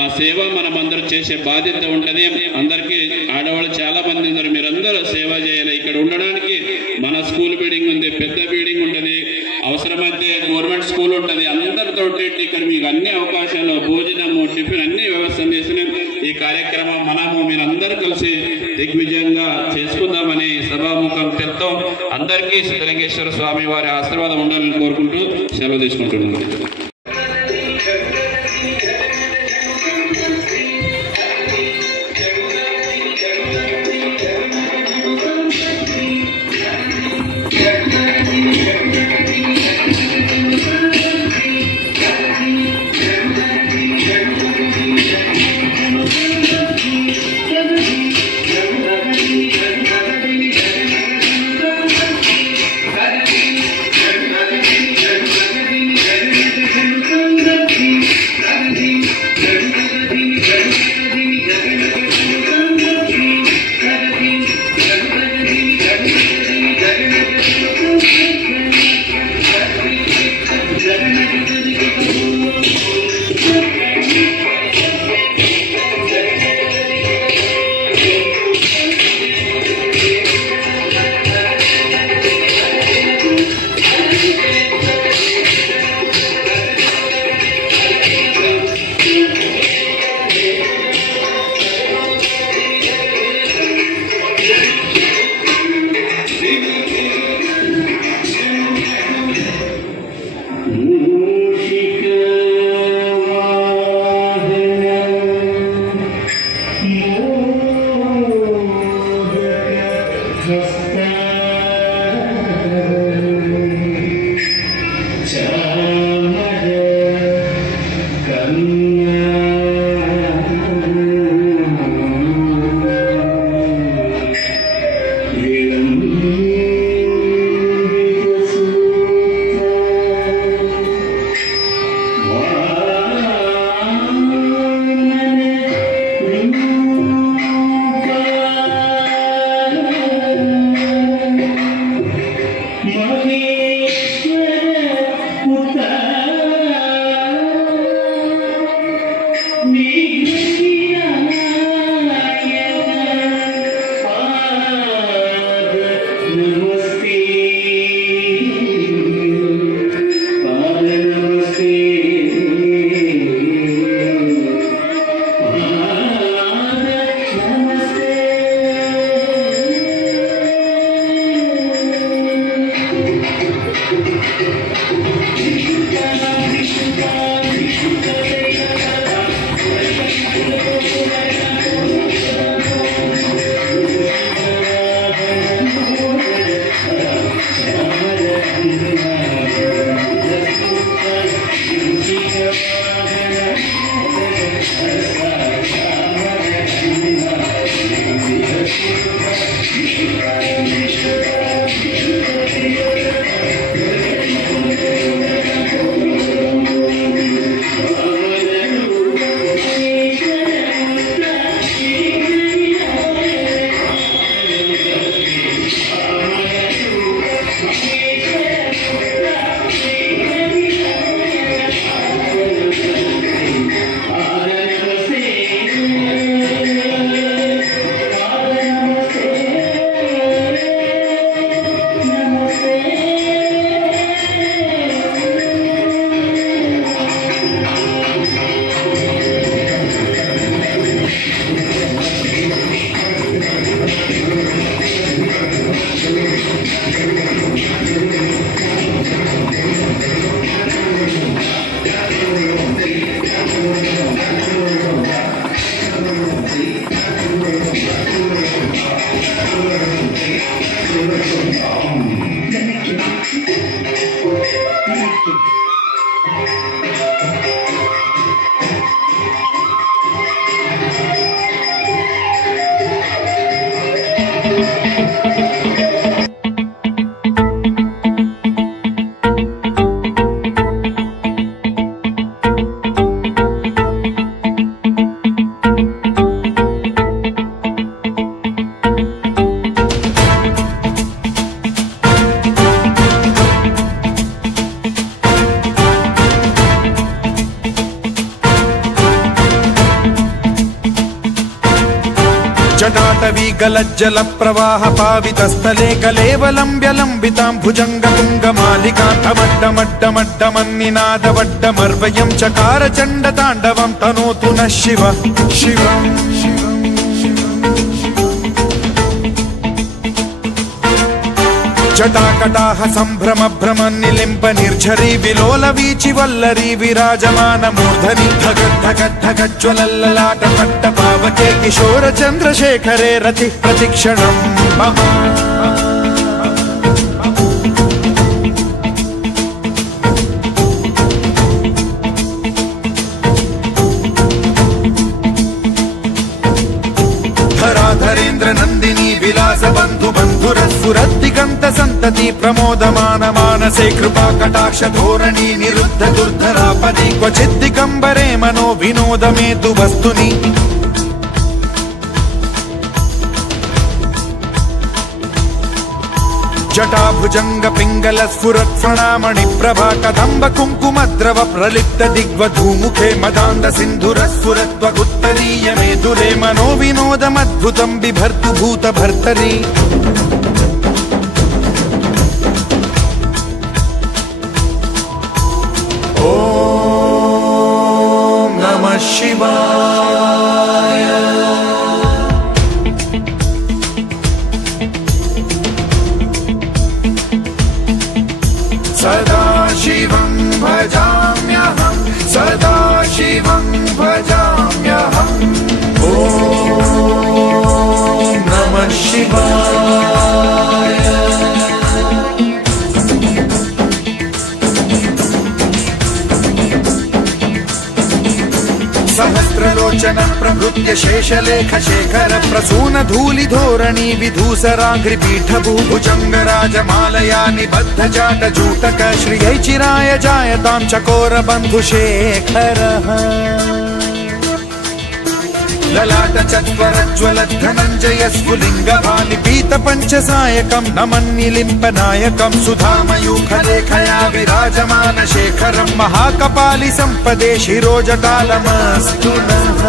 ఆ సేవ మనమందరూ చేసే బాధ్యత ఉంటుంది. అందరికీ ఆడవాళ్ళు చాలా మంది ఉన్నారు, మీరందరూ సేవ చేయాలి. ఇక్కడ ఉండడానికి మన స్కూల్ బిల్డింగ్ ఉంది, పెద్ద బిల్డింగ్ ఉంటుంది, అవసరమైతే గవర్నమెంట్ స్కూల్ ఉంటుంది. అందరితో ఇక్కడ మీకు అన్ని అవకాశాలు, భోజనము, టిఫిన్ అన్ని వ్యవస్థ చేసిన ఈ కార్యక్రమం మనము మీరందరూ కలిసి దిగ్విజయంగా చేసుకుందామని సభాముఖం తెలుపుతాం. అందరికీ సిద్ధలింగేశ్వర స్వామి వారి ఆశీర్వాదం ఉండాలని కోరుకుంటూ సెలవు తీసుకుంటున్నాను. Thank you. जटाटवीगलज्जल प्रवाह पावितस्थले कलेवलम्ब्यलम्बितां भुजङ्गतुङ्गमालिकान्तमड्डमड्डमड्डमन्निनादवड्डमर्वयं चकार चण्डताण्डवं तनोतु नः शिव शिवम् जटाकटाह सम्भ्रम भ्रमन्निलिम्ब निर्झरी विलोल वीचि वल्लरी विराजमान मूर्धनि धगद्धगद्धगज्ज्वलल्ललाट पट्ट पावके किशोर चन्द्रशेखरे रति प्रतिक्षणं मम धराधरेन्द्र नन्दिनी विलास बन्धु बन्धुरस्फुरद्दिगन्त सन्तति प्रमोदमान मानसे कृपा कटाक्ष धोरणी निरुद्ध दुर्धरापदि क्वचिद्दिगम्बरे मनो विनोदमेतु वस्तुनि जटाभुजंग पिंगल स्फुरत् प्रणामणि प्रभा कदम्ब कुङ्कुमद्रव प्रलिप्त दिग्वधूमुखे मदान्ध सिन्धुर स्फुरत्वगुत्तरीय मेधुरे मनो विनोदमद्भुतं बिभर्तु भूत भर्तरि ॐ नमः शिवाय सदा शिवं भजाम्यहं सदा शिवं भजाम्यहम् ॐ नमः शिवाय सहस्रलोचन प्रभृत्य शेषलेख शेखर प्रसून धूलि धोरणी विधूसराघ्रि पीठ भूभुजंग राजमालया निबद्ध जाट जूटक श्रियै चिराय जायतां चकोर बन्धुशेखरः ललाट चत्वरज्वल धनञ्जय स्फुलिंग भानिपीत पंचसायकं नमन्निलिम्प नायकं सुधामयूख लेखया विराजमान शेखरं महाकपालि संपदे शिरोजटालमस्तु नः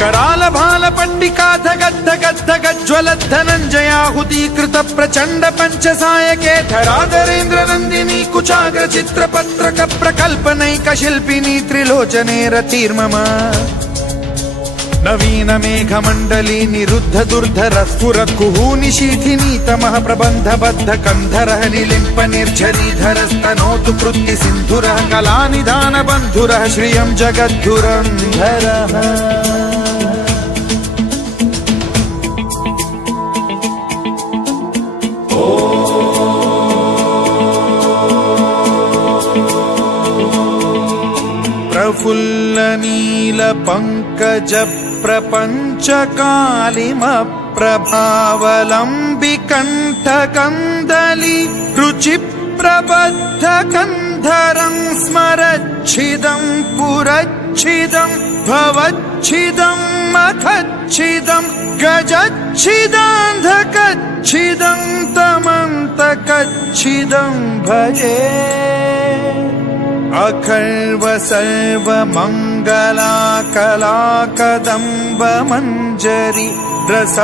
कराल भाल पंडिका धगद्धगद्धगज्ज्वल धनञ्जयाहुतीकृत प्रचंड पंचसायके धराधरेन्द्र नन्दिनी कुचाग्र चित्रपत्रक प्रकल्पनैक शिल्पिनी त्रिलोचने रतिर्मम नवीन मेघमण्डली निरुद्ध दुर्धर स्फुरत् कुहूनिशीथिनी तमः प्रबन्ध बद्ध कन्धरः निलिम्प निर्झरीधरस्तनोतु कृत्ति सिन्धुरः कलानिधान बन्धुरः श्रियं जगद्धुरन्धरः प्रफुल्ल नील पंकज प्रपंच कालिम प्रभावलंबिकंठ कंदली रुचि प्रबद्ध कंधरं स्मरच्छिदं पुरच्छिदं भवच्छिदं मखच्छिदं गजच्छिदान्धकच्छिदं तमन्तकच्छिदं भजे अखर्व सर्व मंगला कला कदम्ब मंजरी रस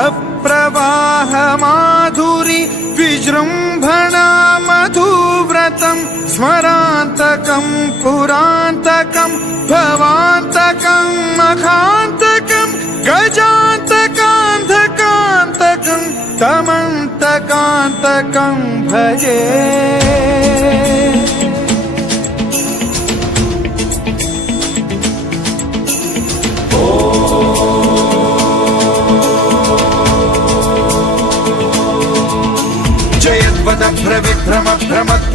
प्रवाह माधुरी विजृंभणा मधुव्रतं स्मरान्तकं पुरान्तकं भवान्तकं मखान्तकं गजान्तकान्धकान्तकं तमन्तकान्तकं भजे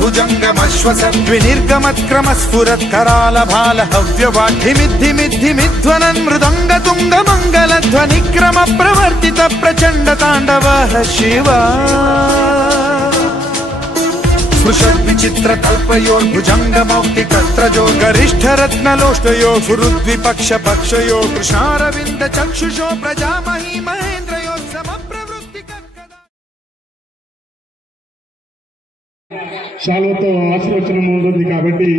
भुजङ्गमश्वस विनिर्गमत्क्रमस्फुरत्करालभाल हव्यवाढ्यमिद्धिमिद्धिमिध्वनन् मृदङ्गतुङ्गमङ्गलध्वनिक्रम प्रवर्तित प्रचण्ड ताण्डवः शिवा स्पृशद्विचित्रकल्पयोर्भुजङ्गमौक्तिकत्रजो गरिष्ठरत्नलोष्टयो सुहृद्विपक्षपक्षयो कृष्णारविन्दचक्षुषो प्रजामही महेन्द्रयो समप्रवृत्तिकदा శాలువతో ఆశీర్వచనం ఉంటుంది కాబట్టి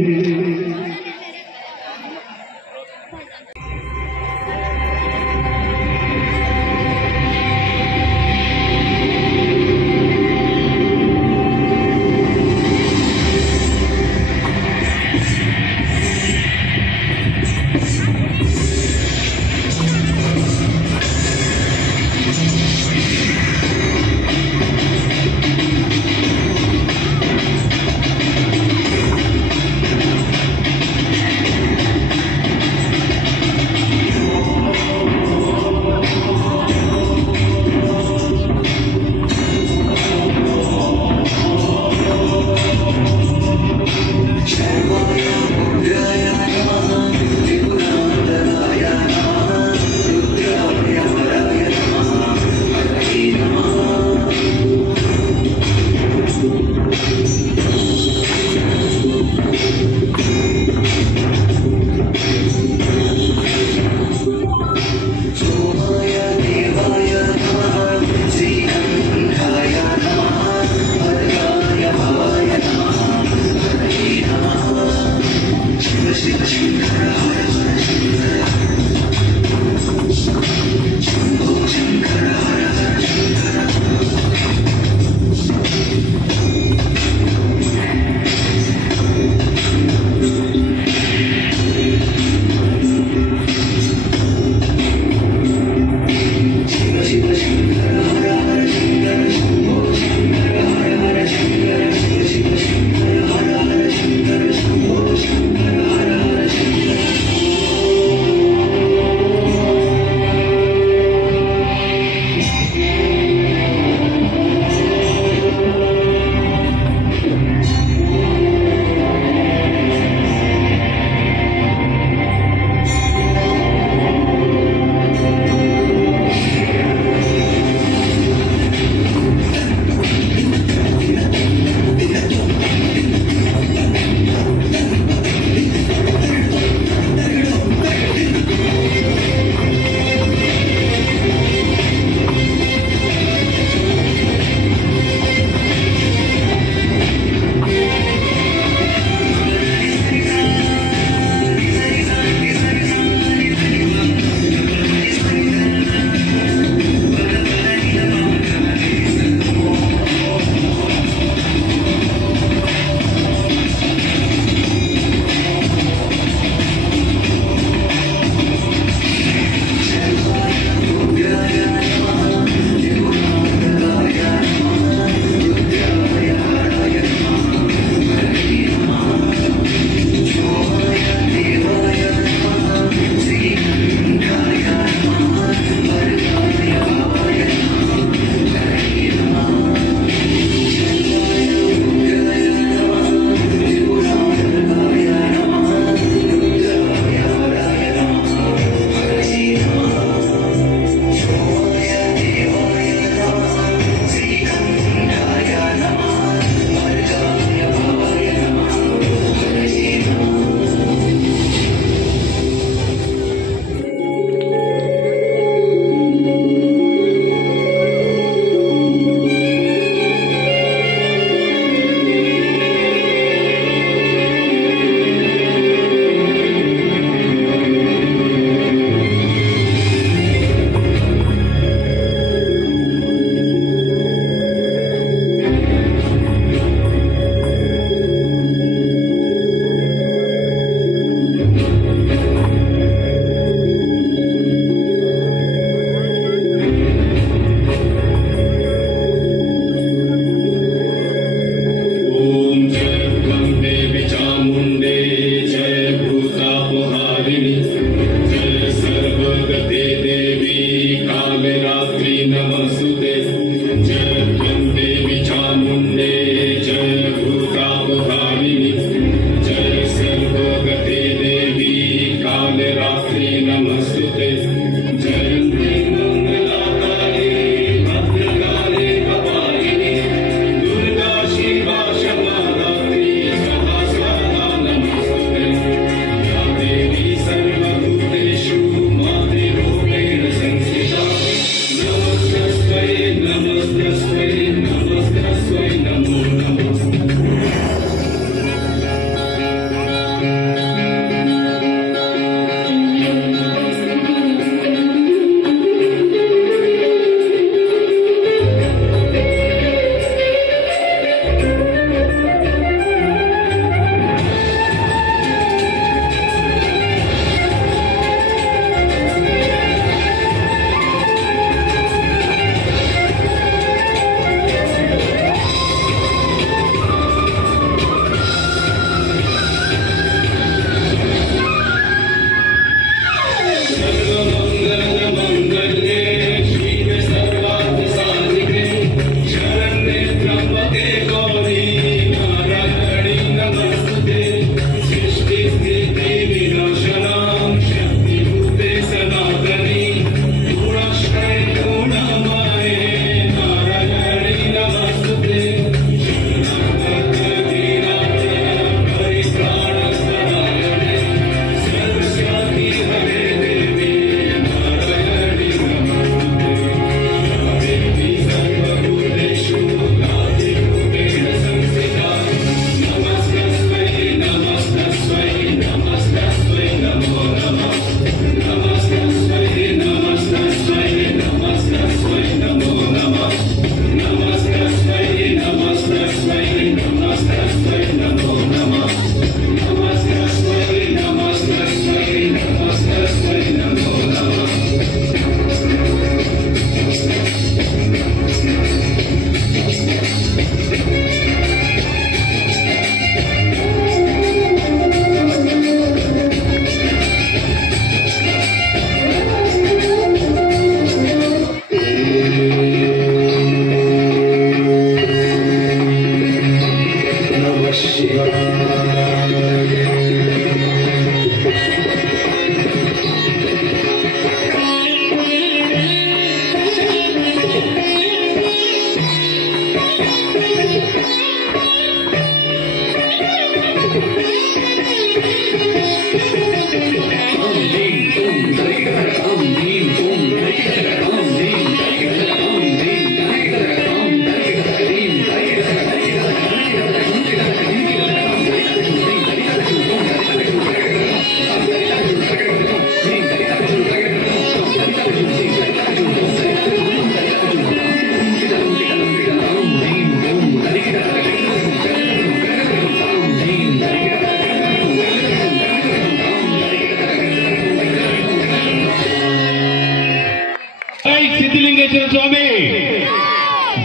సిద్ధిలింగేశ్వర స్వామి,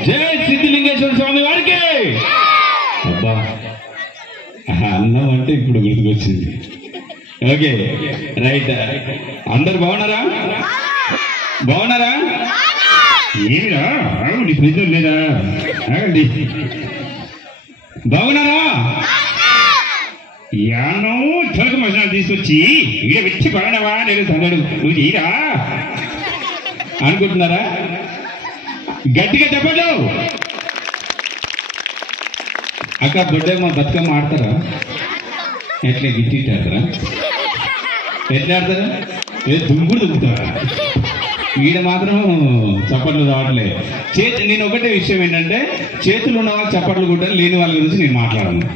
జై సిద్ధిలింగేశ్వర స్వామి వారికి. అబ్బా అన్నం అంటే ఇప్పుడు గుర్తుకొచ్చింది. ఓకే రైట్, అందరు బాగున్నారా? బాగున్నారా? ఏమిరా నీ ఫ్రిడ్జ్ లేదా? బాగున్నారా? యానో చొలక మసాలా తీసుకొచ్చి ఇక వచ్చి పడనవా నేను తగడు నువ్వు చేయరా అనుకుంటున్నారా? గట్టిగా చెప్పండి. అక్క బొడ్డమ్మ బతుకమ్మ ఆడతారా? ఎట్లా గిట్టి ఆడతారా? ఎట్లా ఆడతారా? ఏ దుమ్ముడు దుమ్ముతారా? ఈడ మాత్రం చప్పట్లు రావట్లే. నేను ఒకటే విషయం ఏంటంటే, చేతులు ఉన్న వాళ్ళు చప్పట్లు కొట్టారు, లేని వాళ్ళ గురించి నేను మాట్లాడను.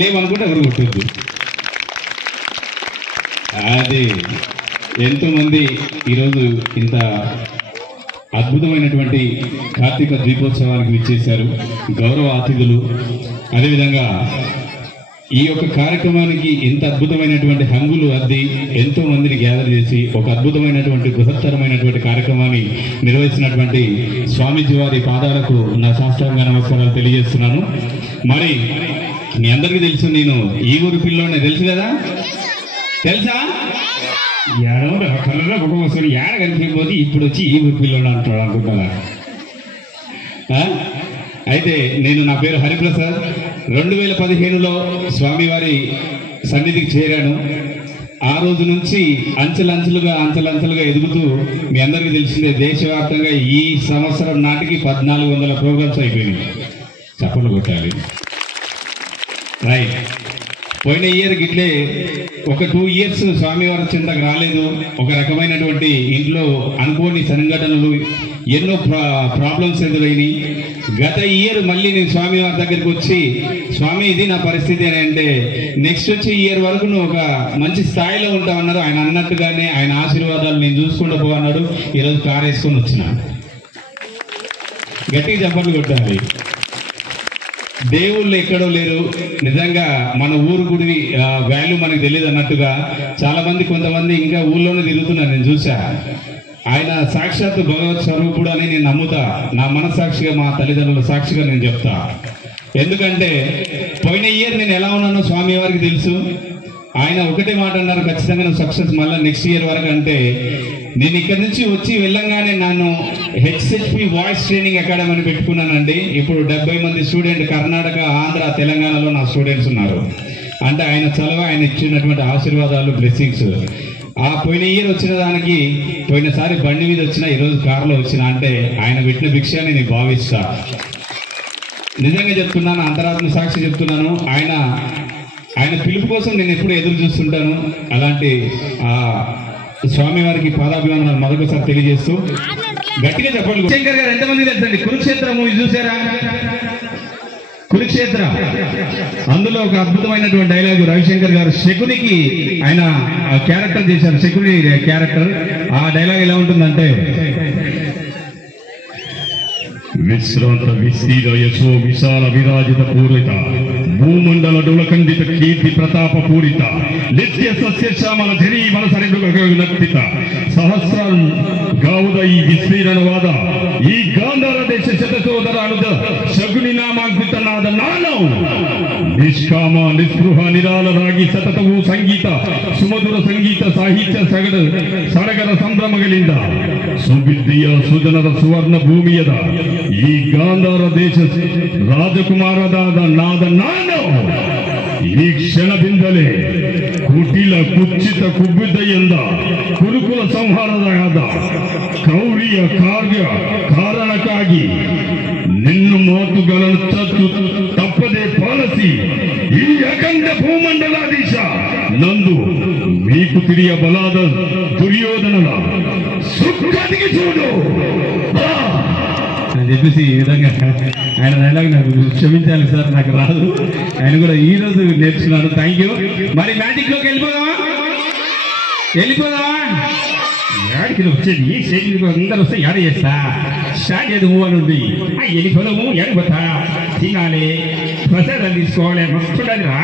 లేవనుకుంటే ఎవరు కొట్టద్దు. అది ఎంతోమంది ఈరోజు ఇంత అద్భుతమైనటువంటి కార్తీక దీపోత్సవానికి విచ్చేశారు గౌరవ అతిథులు. అదేవిధంగా ఈ యొక్క కార్యక్రమానికి ఇంత అద్భుతమైనటువంటి హంగులు అద్ది ఎంతో మందిని గ్యాదర్ చేసి ఒక అద్భుతమైనటువంటి బృహత్తరమైనటువంటి కార్యక్రమాన్ని నిర్వహించినటువంటి స్వామీజీ వారి పాదాలకు నా సాష్టాంగ నమస్కారాలు తెలియజేస్తున్నాను. మరి మీ అందరికీ తెలుసు, నేను ఈ ఊరు పిల్లోనే, తెలుసు కదా? తెలుసా? ఏడవ కళ్ళలో ఒక వస్తుంది, ఏడ కనిపిపోతే ఇప్పుడు వచ్చి ఈ ఊరు పిల్లోనే అంటాడు అనుకుంటారా? అయితే నా పేరు హరిప్రసాద్. 2015లో స్వామివారి సన్నిధికి చేరాను. ఆ రోజు నుంచి అంచెలంచెలుగా ఎదుగుతూ మీ అందరికీ తెలిసిందే దేశవ్యాప్తంగా ఈ సంవత్సరం నాటికి 1400 ప్రోగ్రామ్స్ అయిపోయినాయి. చప్పట్లు కొట్టాలి. రైట్. పోయిన ఇయర్ గిట్లే ఒక 2 years స్వామివారి చింతకు రాలేదు. ఒక రకమైనటువంటి ఇంట్లో అనుకోని సంఘటనలు, ఎన్నో ప్రాబ్లమ్స్ ఎదురైనవి. గత ఇయర్ మళ్ళీ నేను స్వామివారి దగ్గరికి వచ్చి, స్వామి ఇది నా పరిస్థితి అని అంటే, నెక్స్ట్ వచ్చి ఇయర్ వరకు నువ్వు ఒక మంచి స్థాయిలో ఉంటావన్నారు. ఆయన అన్నట్టుగానే ఆయన ఆశీర్వాదాలు నేను చూసుకుంటూ పోవన్నాడు. ఈరోజు కారు వేసుకొని వచ్చిన. గట్టిగా చప్పట్లు కొట్టాలి. దేవుళ్ళు ఎక్కడో లేరు. నిజంగా మన ఊరు గుడి వాల్యూ మనకు తెలియదు అన్నట్టుగా చాలా మంది కొంతమంది ఇంకా ఊళ్ళోనే తిరుగుతున్నారు. నేను చూసా. ఆయన సాక్షాత్తు భగవత్ స్వరూపుడు అని నేను నమ్ముతా. నా మనస్సాక్షిగా, మా తల్లిదండ్రుల సాక్షిగా నేను చెప్తా. ఎందుకంటే పోయిన ఇయర్ నేను ఎలా ఉన్నానో స్వామి వారికి తెలుసు. ఆయన ఒకటే మాట అన్నారు, ఖచ్చితంగా నువ్వు సక్సెస్ మళ్ళీ నెక్స్ట్ ఇయర్ వరకు. అంటే నేను ఇక్కడి నుంచి వచ్చి వెళ్ళంగానే నన్ను హెచ్ఎస్పి వాయిస్ ట్రైనింగ్ అకాడమీ అని పెట్టుకున్నానండి. ఇప్పుడు 70 మంది స్టూడెంట్ కర్ణాటక, ఆంధ్ర, తెలంగాణలో నా స్టూడెంట్స్ ఉన్నారు. అంటే ఆయన చలవ, ఆయన ఇచ్చినటువంటి ఆశీర్వాదాలు, బ్లెస్సింగ్స్. ఆ పోయిన ఇయర్ వచ్చిన దానికి, పోయినసారి బండి మీద వచ్చిన, ఈరోజు కారులో వచ్చిన, అంటే ఆయన పెట్టిన భిక్ష నేను భావిస్తా. నిజంగా చెప్తున్నాను, అంతరాత్మ సాక్షి చెప్తున్నాను. ఆయన పిలుపు కోసం నేను ఎప్పుడు ఎదురు చూస్తుంటాను. అలాంటి స్వామివారికి పాదాభివందనాలు మరొకసారి తెలియజేస్తూ గట్టిగా చెప్పండి. శంకర్ గారు ఎంతమంది తెలుసండి? కురుక్షేత్ర మూవీ చూసారా? కురుక్షేత్ర, అందులో ఒక అద్భుతమైనటువంటి డైలాగు రవిశంకర్ గారు శకునికి ఆయన క్యారెక్టర్ చేశారు. శకుని క్యారెక్టర్. ఆ డైలాగ్ ఎలా ఉంటుందంటే, విశ్రాంత విస్తీర యశో విశాల విరాజిత పూరిత భూమండల డొలకండిత కీర్తి ప్రతాప పూరిత నిత్య సస్య శ్యామల ధరి మనసరిత సహస్ర గావుద ఈ విస్తీరణవాద ఈ గాంధార దేశ శతసోదర అనుద శకుని నామాంకిత నాద నానౌ నిష్కామ నిస్పృహ నిరాల రాగి సతతವು ಸಂಗೀತ ಸುಮಧುರ ಸಂಗೀತ ಸಾಹಿತ್ಯ ಸಡಗರ ಸಂಭ್ರಮಗಳಿಂದ ಸುವಿದ್ಯೆಯ ಸುಜನರ ಸುವರ್ಣ ಭೂಮಿಯದ ಈ ಗಾಂಧಾರ ದೇಶ ರಾಜಕುಮಾರದಾದ ನಾದ ನಾನು ಈ ಕ್ಷಣದಿಂದಲೇ ಕುಟಿಲ ಕುಚ್ಚಿತ ಕುಬ್ಬಿದ್ದೆಯಿಂದ ಕುರುಕುಲ ಸಂಹಾರದ ಕ್ರೌರ್ಯ ಕಾರ್ಯ ಕಾರಣಕ್ಕಾಗಿ ನಿನ್ನ ಮಾತುಗಳನ್ನು ತಪ್ಪದೆ ಪಾಲಿಸಿ ಈ ಅಖಂಡ ಭೂಮಂಡಲಾಧೀಶ ನಂದು మీకు ತಿಳಿಯಬಲಾದ దుర్యోధనల సుఖానికి చూడు అని చెప్పేసి ఈ విధంగా ఆయన డైలాగ్ నాకు క్షమించాలి సార్, నాకు రాదు. ఆయన కూడా ఈ రోజు నేర్చుకున్నాను. Thank you. మరి మ్యాజిక్ లోకి వెళ్ళిపోదామా? యాడికి వచ్చేది స్టేజ్ అందరూ వస్తే యాడ చేస్తా స్టార్ట్ చేద్దాం. మూవ్ అని ఉంది. వెళ్ళిపోదాము, ఎడిపోతా తినాలి, ప్రసాదాలు తీసుకోవాలి, మస్తు రా.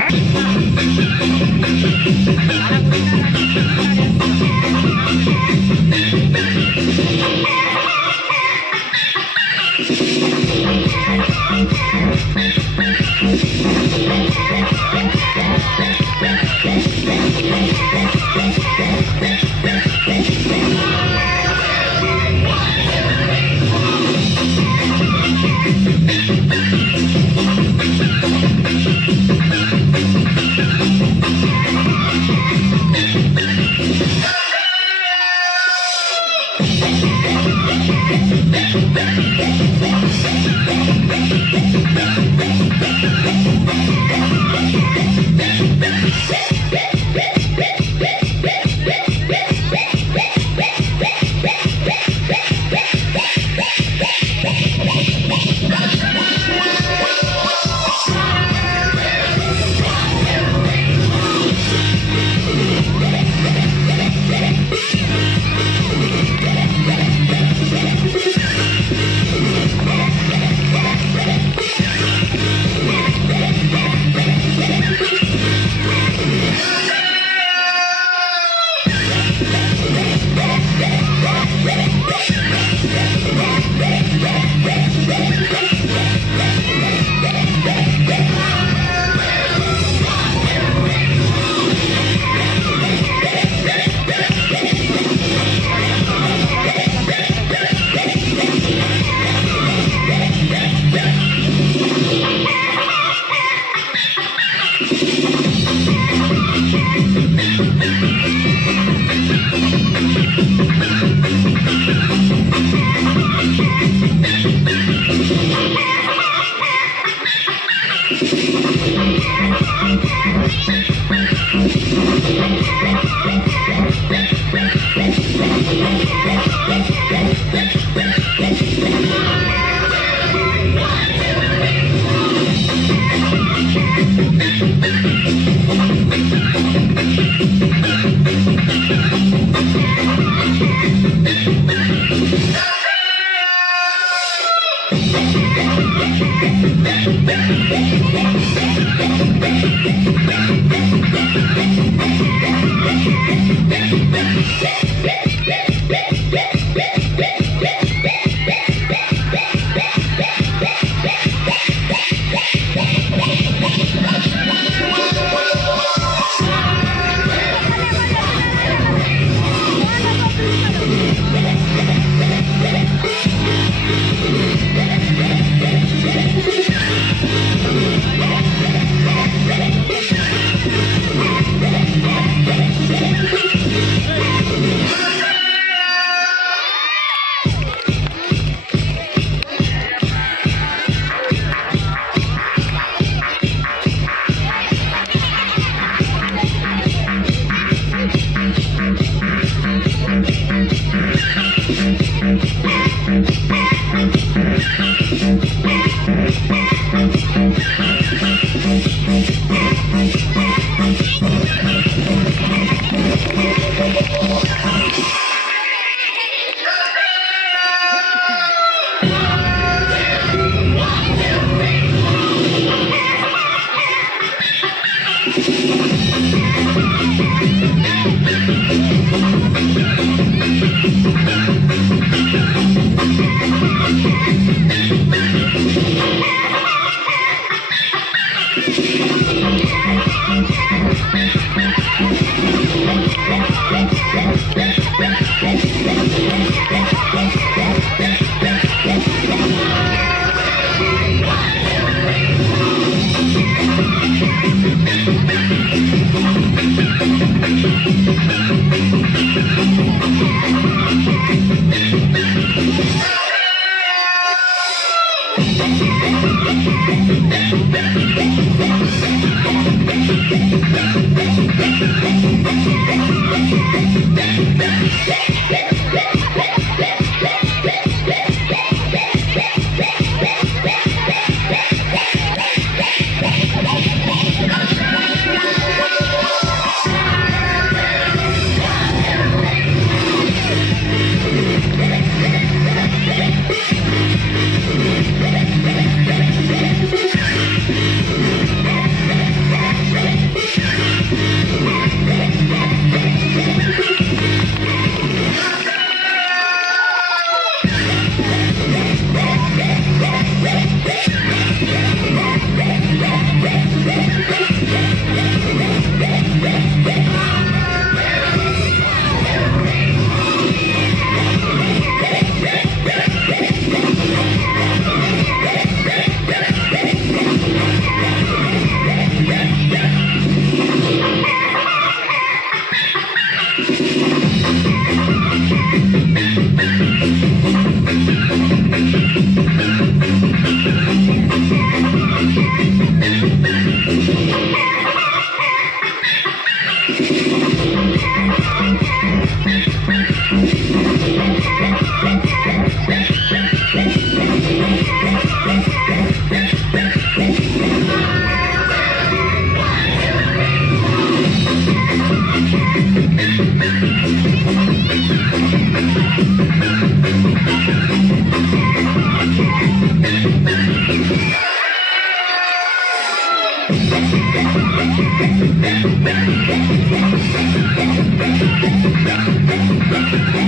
Thank you.